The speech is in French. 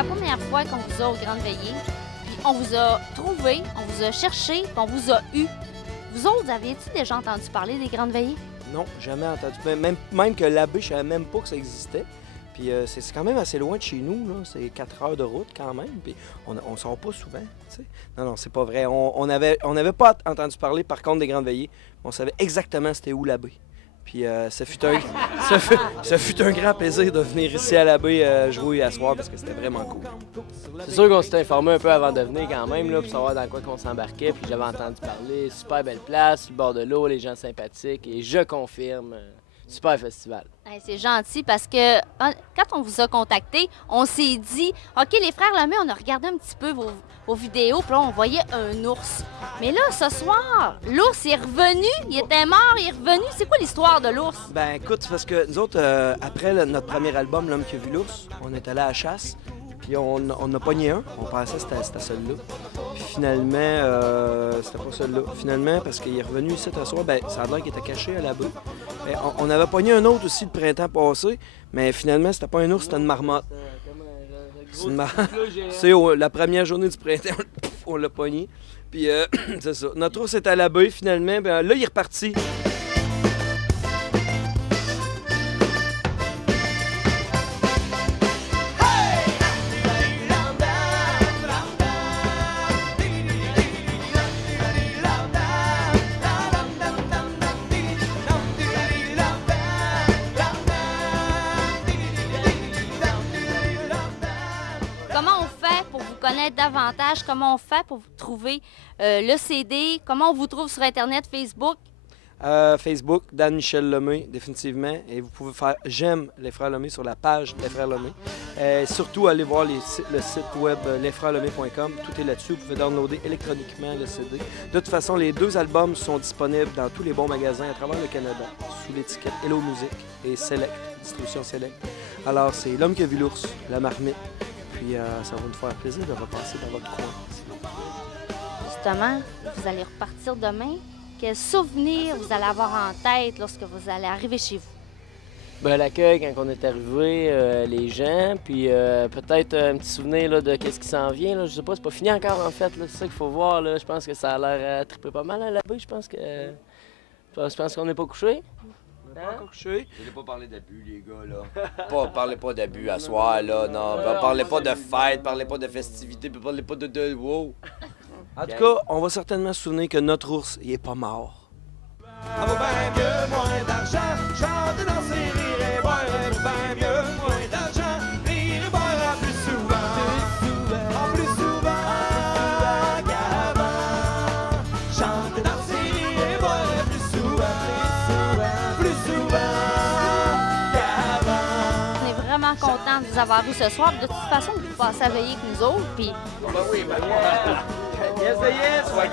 la première fois qu'on vous a aux Grandes Veillées, puis on vous a trouvé, on vous a cherché, puis on vous a eu. Vous autres, aviez-vous déjà entendu parler des Grandes Veillées? Non, jamais entendu. Même que l'abbé, je savais même pas que ça existait. Puis c'est quand même assez loin de chez nous, là. C'est 4 heures de route quand même. Puis on sort pas souvent, tu sais. Non, c'est pas vrai. On avait pas entendu parler, par contre, des Grandes Veillées. On savait exactement c'était où l'abbé. Puis ça fut un grand plaisir de venir ici à l'abbé jouer à soir parce que c'était vraiment cool. C'est sûr qu'on s'était informé un peu avant de venir quand même, là, pour savoir dans quoi qu'on s'embarquait. Puis j'avais entendu parler, super belle place, sur le bord de l'eau, les gens sympathiques. Et je confirme, super festival. Hey, c'est gentil parce que quand on vous a contacté, on s'est dit, OK, les frères Lemay, on a regardé un petit peu vos vidéos, puis là, on voyait un ours. Mais là, ce soir, l'ours est revenu, il était mort, il est revenu. C'est quoi l'histoire de l'ours? Ben écoute, c'est parce que nous autres, après notre premier album, L'homme qui a vu l'ours, on est allé à la chasse, puis on a pogné un. On pensait que c'était celui-là. Puis finalement, c'était pas celui-là. Finalement, parce qu'il est revenu ici ce soir, ben ça a l'air qu'il était caché à l'abbé. On avait pogné un autre aussi le printemps passé, mais finalement, c'était pas un ours, c'était une marmotte. C'est la première journée du printemps, on l'a pogné. Puis c'est ça. Notre ours est à l'abbé, finalement. Ben, là, il est reparti. Comment on fait pour vous connaître davantage? Comment on fait pour vous trouver le CD? Comment on vous trouve sur Internet, Facebook? Facebook, Dan-Michel Lemay, définitivement. Et vous pouvez faire « J'aime les Frères Lemay » sur la page Les Frères Lemay. Surtout, allez voir le site web lesfrèreslemay.com. Tout est là-dessus. Vous pouvez downloader électroniquement le CD. De toute façon, les 2 albums sont disponibles dans tous les bons magasins à travers le Canada, sous l'étiquette Hello Music et Select, distribution Select. Alors, c'est L'homme qui a vu l'ours, La marmite. Puis ça va nous faire plaisir de repasser dans votre coin. Justement, vous allez repartir demain. Quels souvenirs vous allez avoir en tête lorsque vous allez arriver chez vous? Ben, l'accueil quand on est arrivé, les gens, puis peut-être un petit souvenir là, de qu'est-ce qui s'en vient. Là. Je sais pas, c'est pas fini encore en fait. C'est ça qu'il faut voir. Là. Je pense que ça a l'air triper pas mal à l'abbé. Je pense qu'on n'est pas couché. Pas encore couché. Je n'ai pas parlé d'abus, les gars, là. Parlez pas d'abus à soir, là. Non, parlez pas de fête, parlez pas de festivités, puis parlez pas de wow. En tout cas, on va certainement se souvenir que notre ours, il est pas mort. Ça vaut bien mieux, moins d'argent, chanter, danser, rire et boire. Bien mieux, moins d'argent, rire et boire plus souvent. Plus souvent qu'avant. Chanter, danser, rire et boire plus souvent. Plus souvent qu'avant. On est vraiment content de vous avoir eu ce soir. De toute façon, vous passez à veiller avec nous autres. Puis Ben oui, ben Yes, yes! ouais,